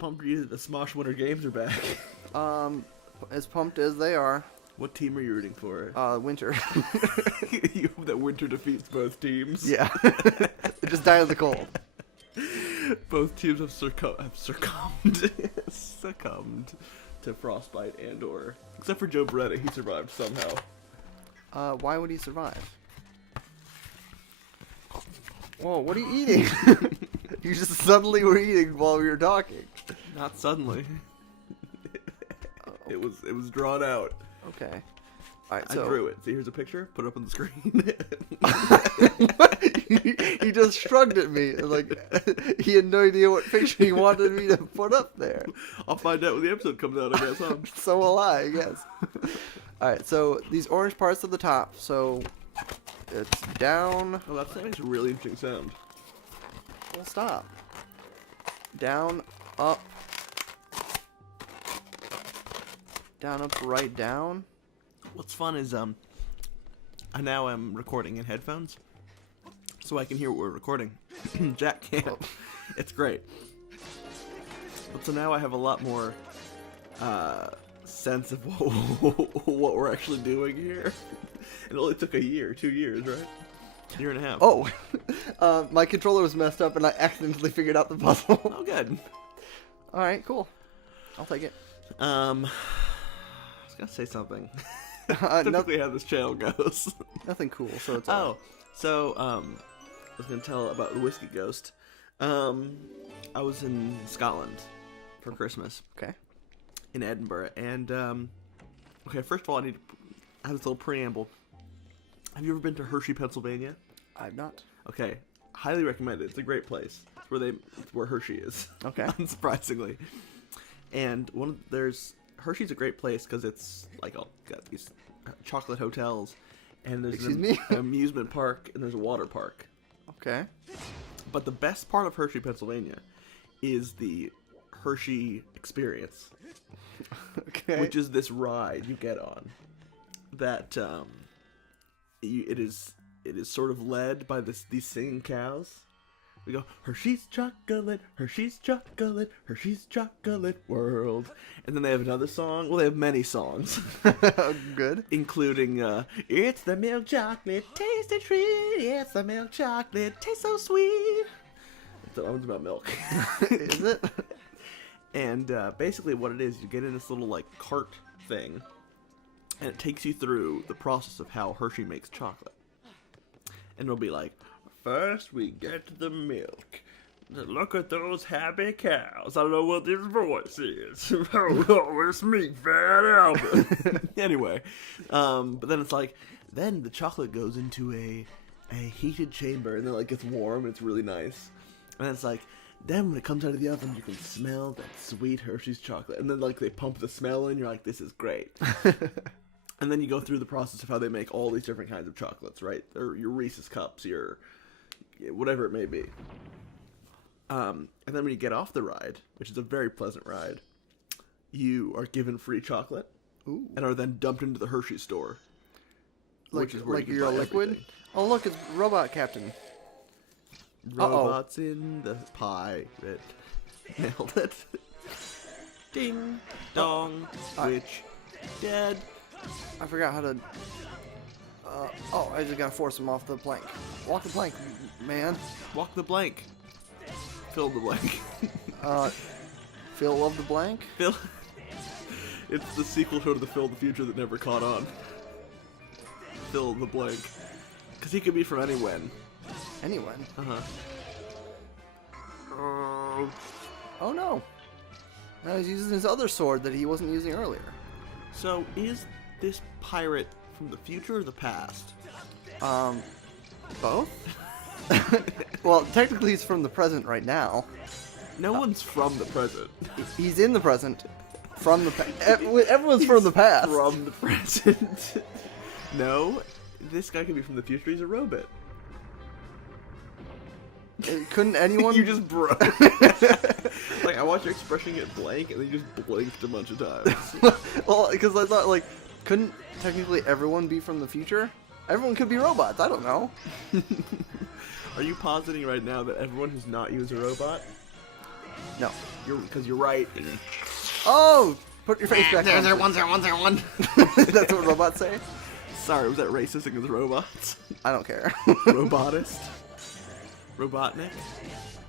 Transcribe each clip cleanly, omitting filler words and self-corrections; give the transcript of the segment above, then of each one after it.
pumped are you that the Smosh Winter Games are back? As pumped as they are. What team are you rooting for? Winter. You hope that Winter defeats both teams? Yeah. They just die of the cold. Both teams have succumbed to frostbite and/or, except for Joe Beretta, he survived somehow. Why would he survive? Whoa, what are you eating? You just suddenly were eating while we were talking. Not suddenly. It was drawn out. Okay. All right, so I drew it. See, here's a picture. Put it up on the screen. He just shrugged at me. Like, he had no idea what picture he wanted me to put up there. I'll find out when the episode comes out, I guess, huh? So will I guess. Alright, so these orange parts at the top, so it's down. Oh, that makes a really interesting sound. Well, stop. Down, up. Down, up, right, down. What's fun is, I now am recording in headphones, so I can hear what we're recording. Jack can't. Oh. It's great. But so now I have a lot more, sense of what we're actually doing here. It only took 2 years, right? A year and a half. Oh, my controller was messed up and I accidentally figured out the puzzle. Oh, good. Alright, cool. I'll take it. I was gonna say something. Typically how this channel goes. Nothing cool, so it's I was gonna tell about the Whiskey Ghost. I was in Scotland for Christmas. Okay. In Edinburgh, and okay, first of all, I have this little preamble. Have you ever been to Hershey, Pennsylvania? I've not. Okay, highly recommend it. It's a great place. It's where Hershey is. Okay. Unsurprisingly, and Hershey's a great place because it's like got these chocolate hotels, and there's an amusement park, and there's a water park. Okay. But the best part of Hershey, Pennsylvania, is the Hershey Experience. Okay. Which is this ride you get on that it is sort of led by these singing cows. We go, Hershey's chocolate, Hershey's chocolate, Hershey's chocolate world. And then they have another song. Well, they have many songs. Good. Including, it's the milk chocolate, taste a treat. It's the milk chocolate, tastes so sweet. That one's about milk. Is it? And basically what it is, you get in this little, like, cart thing. And it takes you through the process of how Hershey makes chocolate. And it'll be like, first we get the milk. Look at those happy cows. I don't know what this voice is. Oh, it's me, Fat Albert. Anyway, but then it's like, then the chocolate goes into a heated chamber, and then like gets warm, and it's really nice. And then it's like, then when it comes out of the oven, you can smell that sweet Hershey's chocolate. And then like they pump the smell in, you're like, this is great. And then you go through the process of how they make all these different kinds of chocolates, right? Or your Reese's Cups, your whatever it may be. And then when you get off the ride, which is a very pleasant ride, you are given free chocolate. Ooh. And are then dumped into the Hershey store. Like, which is where like you you're a buy liquid? everything. Oh, look, it's Robot Captain. Robots in the pirate. Nailed it. Ding, dong, switch, dead. I forgot how to... I just gotta force him off the plank. Walk the plank, man. Walk the blank. Fill the blank. Fill of the blank? Fill. It's the sequel to the Phil of the Future that never caught on. Fill the blank. Because he could be from anyone. Anyone? Uh-huh. Oh no. Now he's using his other sword that he wasn't using earlier. So, is this pirate from the future or the past? Both? Well, technically he's from the present right now. No one's from the present. He's in the present. From the past. Everyone's from the past. From the present. No, this guy could be from the future. He's a robot. Couldn't anyone... You just broke. Like, I watched your expression get blank, and then you just blinked a bunch of times. Well, because I thought, like, couldn't technically everyone be from the future? Everyone could be robots. I don't know. Are you positing right now that everyone who's not you is a robot? No. Because you're right. Oh! Put your face back on. There, one. That's what robots say? Sorry, was that racist against robots? I don't care. Robotist? Robotnik?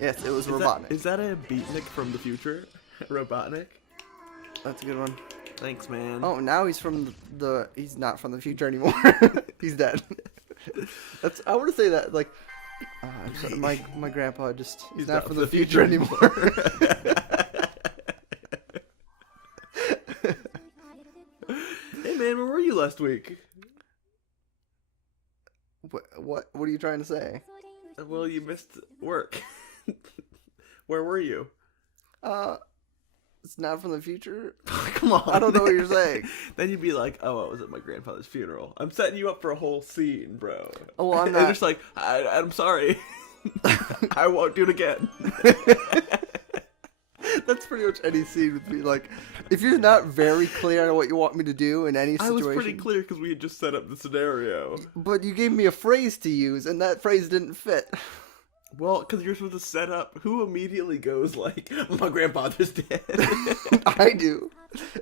Yes, it was Is Robotnik. Is that a beatnik from the future? Robotnik? That's a good one. Thanks, man. Oh, now he's from he's not from the future anymore. He's dead. I want to say that, like, I'm sorry, my grandpa he's not from the future anymore. Hey, man, where were you last week? What are you trying to say? Well, you missed work. Where were you? It's not from the future. Come on. I don't know what you're saying. Then you'd be like, oh, I was at my grandfather's funeral. I'm setting you up for a whole scene, bro. Oh, well, I'm And not. just like, I'm sorry. I won't do it again. That's pretty much any scene with me. Like, if you're not very clear on what you want me to do in any situation. I was pretty clear because we had just set up the scenario. But you gave me a phrase to use, and that phrase didn't fit. Well, because you're supposed to set up. Who immediately goes like, my grandfather's dead? I do.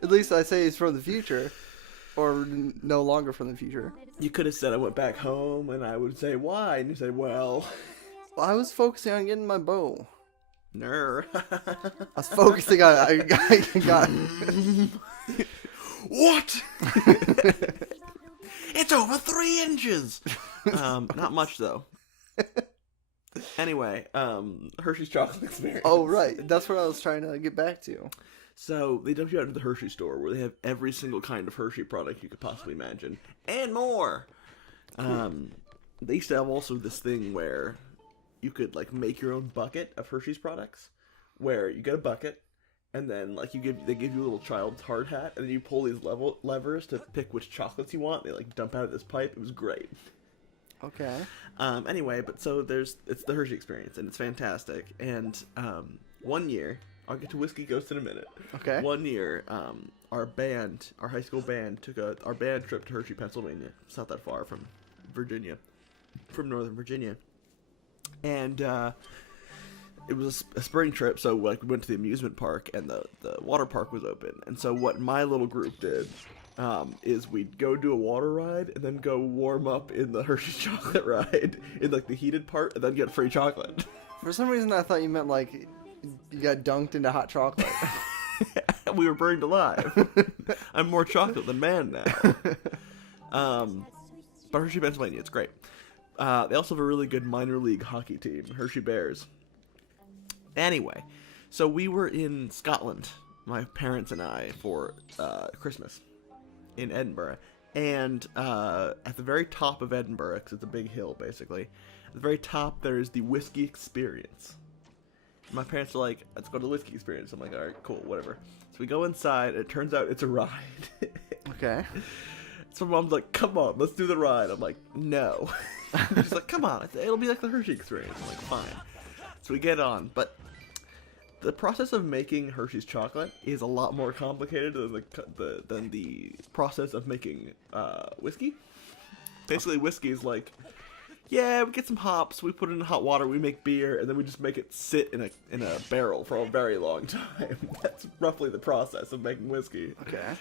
At least I say he's from the future. Or no longer from the future. You could have said I went back home, and I would say, why? And you say, well, I was focusing on getting my bow. ner. I was focusing on I got What? It's over 3 inches. Not much though. Anyway, Hershey's chocolate experience. Oh right, that's what I was trying to get back to. So they dump you out to the Hershey store where they have every single kind of Hershey product you could possibly imagine and more. They used to have also this thing where you could like make your own bucket of Hershey's products, where you get a bucket and then like they give you a little child's hard hat and then you pull these levers to pick which chocolates you want. They like dump out of this pipe. It was great. Okay. Anyway, but so it's the Hershey experience and it's fantastic. And one year, I'll get to Whiskey Ghost in a minute. Okay. One year, our high school band took our band trip to Hershey, Pennsylvania. It's not that far from Northern Virginia. And it was a spring trip, so like we went to the amusement park and the water park was open. And so what my little group did is we'd go do a water ride and then go warm up in the Hershey's chocolate ride in like the heated part and then get free chocolate. For some reason, I thought you meant like you got dunked into hot chocolate. We were burned alive. I'm more chocolate than man now. But Hershey, Pennsylvania, it's great. They also have a really good minor league hockey team, Hershey Bears. Anyway, so we were in Scotland, my parents and I, for Christmas in Edinburgh. And at the very top of Edinburgh, because it's a big hill, basically, at the very top there is the Whiskey Experience. My parents are like, let's go to the Whiskey Experience. I'm like, all right, cool, whatever. So we go inside, and it turns out it's a ride. Okay. So mom's like, come on, let's do the ride. I'm like, no. She's like, come on, it'll be like the Hershey Experience. I'm like, fine. So we get on, but the process of making Hershey's chocolate is a lot more complicated than the process of making whiskey. Basically, whiskey is like, yeah, we get some hops, we put it in hot water, we make beer, and then we just make it sit in a barrel for a very long time. That's roughly the process of making whiskey. Okay.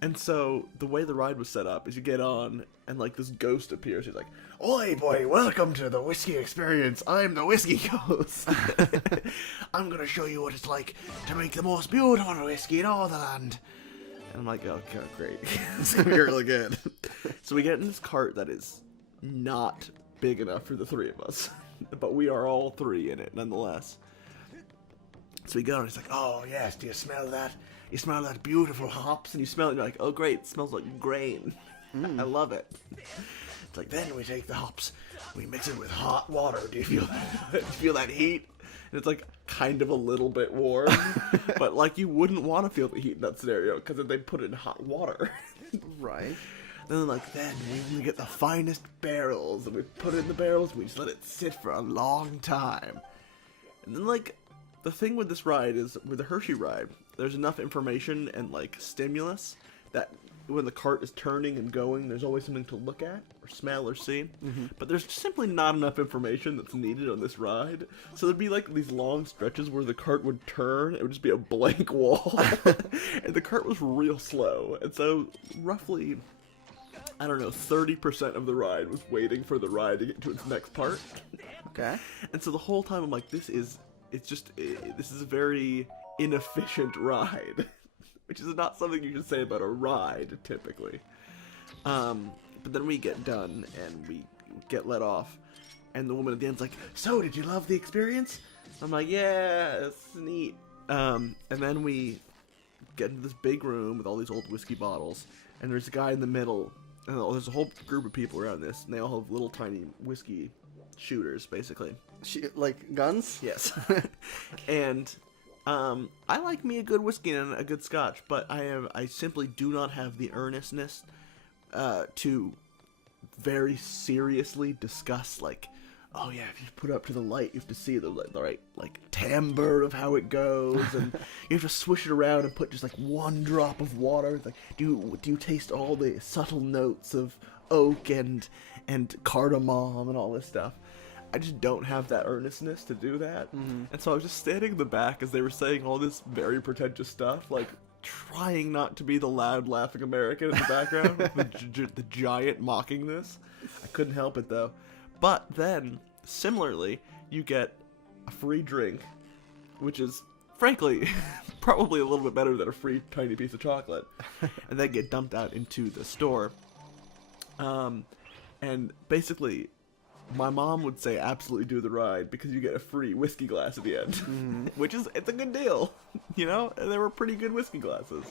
And so the way the ride was set up is you get on and like this ghost appears. He's like, "Oi, boy, welcome to the Whiskey Experience. I'm the Whiskey Ghost. I'm gonna show you what it's like to make the most beautiful whiskey in all the land." And I'm like, "Oh, God, great. It's gonna be really good." So we get in this cart that is not big enough for the three of us, but we are all three in it nonetheless. So we go and he's like, "Oh yes, do you smell that? You smell that beautiful hops," and you smell it, and you're like, "Oh great, it smells like grain." I love it. It's like, then we take the hops, we mix it with hot water. Do you feel that? Do you feel that heat? And it's like kind of a little bit warm, but like you wouldn't want to feel the heat in that scenario because then they put it in hot water. Right. Then we get the finest barrels and we put it in the barrels and we just let it sit for a long time. And then like the thing with this ride is with the Hershey ride, there's enough information and like stimulus that when the cart is turning and going, there's always something to look at or smell or see. But there's simply not enough information that's needed on this ride. So there'd be like these long stretches where the cart would turn. It would just be a blank wall. And the cart was real slow. And so roughly, I don't know, 30% of the ride was waiting for the ride to get to its next part. Okay. And so the whole time I'm like, this is a very inefficient ride. Which is not something you should say about a ride, typically. But then we get done, and we get let off, and the woman at the end's like, so, did you love the experience? I'm like, yeah, it's neat. And then we get into this big room with all these old whiskey bottles, and there's a guy in the middle, and there's a whole group of people around this, and they all have little tiny whiskey shooters, basically. Like guns? Yes. And... I like me a good whiskey and a good scotch, but I simply do not have the earnestness to very seriously discuss, like, oh yeah, if you put it up to the light, you have to see the right, like, timbre of how it goes, and you have to swish it around and put just, like, one drop of water. Like, do you taste all the subtle notes of oak and cardamom and all this stuff? I just don't have that earnestness to do that. And so I was just standing in the back as they were saying all this very pretentious stuff, like trying not to be the loud laughing American in the background, the giant mocking this. I couldn't help it though. But then, similarly, you get a free drink, which is, frankly, probably a little bit better than a free tiny piece of chocolate. And they get dumped out into the store. And basically... my mom would say absolutely do the ride because you get a free whiskey glass at the end, which is, it's a good deal, you know, and they were pretty good whiskey glasses.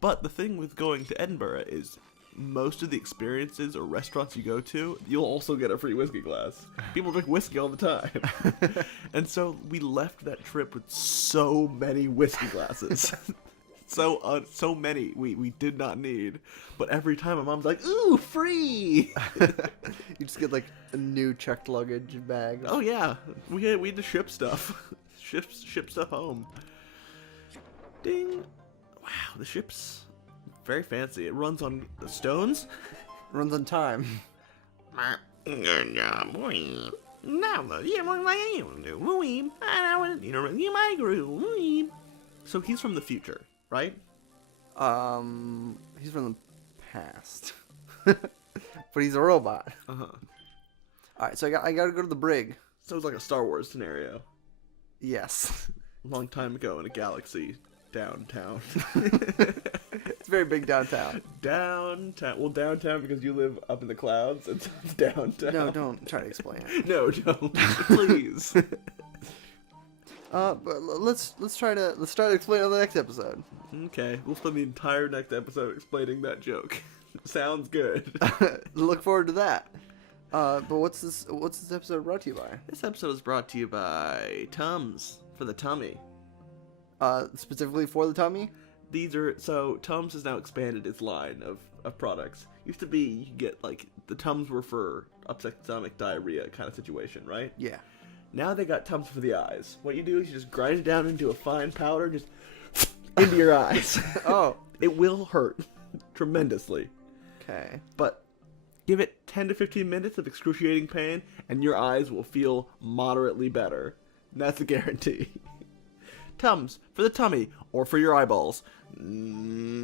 But the thing with going to Edinburgh is most of the experiences or restaurants you go to, you'll also get a free whiskey glass. People drink whiskey all the time. And so we left that trip with so many whiskey glasses. So many we did not need, but every time my mom's like, ooh, free. You just get like a new checked luggage bag. Oh yeah, we had to ship stuff. ship stuff home. Ding. Wow, the ship's very fancy. It runs on stones. Runs on time. So he's from the future, right? He's from the past. But he's a robot. Alright, so I gotta go to the brig. So it's like a Star Wars scenario. Yes. A long time ago in a galaxy downtown. It's very big downtown. Downtown. Well, downtown because you live up in the clouds. It's downtown. No, don't try to explain it. No, don't. Please. But let's try to explain it on the next episode. Okay, we'll spend the entire next episode explaining that joke. Sounds good. Look forward to that. But what's this episode brought to you by? This episode is brought to you by Tums for the tummy. Specifically for the tummy? So Tums has now expanded its line of products. Used to be you could get like the Tums were for upset stomach, diarrhea kind of situation, right? Yeah. Now they got Tums for the eyes. What you do is you just grind it down into a fine powder, just into your eyes. Oh. It will hurt tremendously. Okay. But give it 10 to 15 minutes of excruciating pain, and your eyes will feel moderately better. And that's a guarantee. Tums for the tummy or for your eyeballs. Mm-mm.